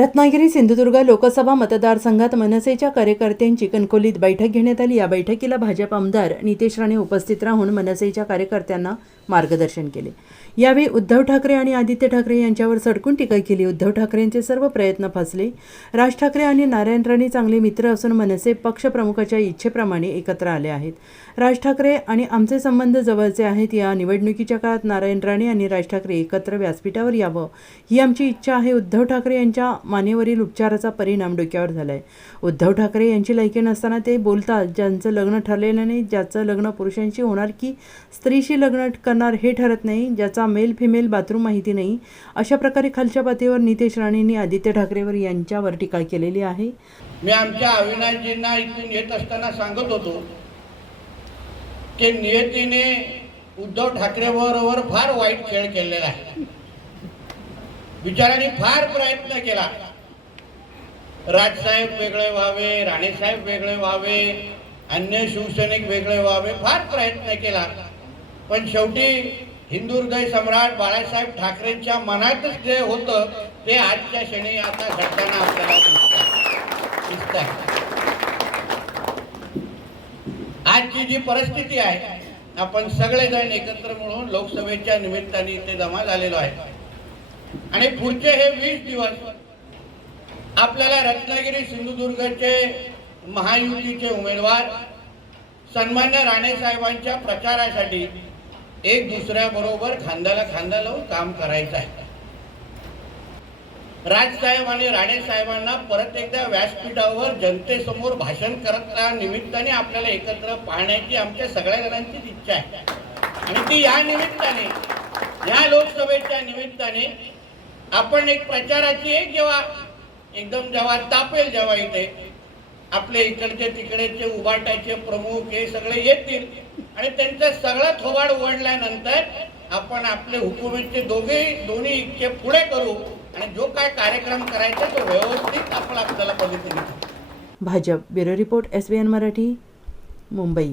रत्नागिरी सिंधुदुर्ग लोकसभा मतदारसंघात मनसेच्या कार्यकर्त्यांची कणकोलीत बैठक घेण्यात आली. या बैठकीला भाजप आमदार नितेश राणे उपस्थित राहून मनसेच्या कार्यकर्त्यांना मार्गदर्शन केले. यावेळी उद्धव ठाकरे आणि आदित्य ठाकरे यांच्यावर सडकून टीका केली. उद्धव ठाकरेंचे सर्व प्रयत्न फसले. राज ठाकरे आणि नारायण राणे चांगले मित्र असून मनसे पक्षप्रमुखाच्या इच्छेप्रमाणे एकत्र आले आहेत. राज ठाकरे आणि आमचे संबंध जवळचे आहेत. या निवडणुकीच्या काळात नारायण राणे आणि राज ठाकरे एकत्र व्यासपीठावर यावं ही आमची इच्छा आहे. उद्धव ठाकरे यांच्या मानेवरील उपचाराचा परिणाम डोक्यावर झालाय. उद्धव ठाकरे यांची लायकी नसताना ते बोलतात ज्यांचं लग्न ठरलेलं नाही ज्याचं लग्न पुरुषांशी होणार की स्त्रीशी लग्न करणार करणार हे ठरत नाही ज्याचा मेल फिमेल बाथरूम माहिती नाही. अशा प्रकारे खालच्या पातळीवर नितेश राणेंनी आदित्य ठाकरेवर यांच्यावर टीका केलेली आहे. मी आमच्या अविनाशजींना इथून येत असताना सांगत होतो की नियतीने उद्धव ठाकरे बरोबर फार वाईट खेळ केलेला आहे. बिचाराने फार प्रयत्न केला. राजसाहेब वेगळे व्हावे राणेसाहेब वेगळे व्हावे अन्य शिवसैनिक वेगळे व्हावे फार प्रयत्न केला. पण शेवटी हिंदुहृदय सम्राट बाळासाहेब ठाकरेंच्या मनातच जे होतं ते आजच्या क्षणी आता घडताना आपल्याला आजची जी परिस्थिती आहे आपण सगळेजण एकत्र मिळून लोकसभेच्या निमित्ताने इथे जमा झालेलो आहे. आणि पुढचे हे वीस दिवस आपल्याला रत्नागिरी सिंधुदुर्गचे महायुतीचे उमेदवार सन्मान्य राणे साहेबांच्या प्रचारासाठी एक दुसऱ्याबरोबर खांद्याला खांदा लावून काम करायचं आहे. राजसाहेब आणि राणे साहेबांना परत एकदा व्यासपीठावर जनतेसमोर भाषण करता निमित्ताने आपल्याला एकत्र पाहण्याची आमच्या सगळ्या जणांचीच इच्छा आहे. आणि ती या निमित्ताने या लोकसभेच्या निमित्ताने आपण एक प्रचाराची एक जेव्हा एकदम जेव्हा तापेल जेव्हा इथे आपले इकडचे तिकडेचे उभाटाचे प्रमुख हे सगळे येतील. आणि त्यांचा सगळा थोबाड ओढल्यानंतर आपण आपले हुकुमेचे दोघे दोन्ही इतके पुढे करू आणि जो काय कार्यक्रम करायचा तो व्यवस्थित आपण आपल्याला पद्धतीने Bhajap bureau report S B N Marathi Mumbai.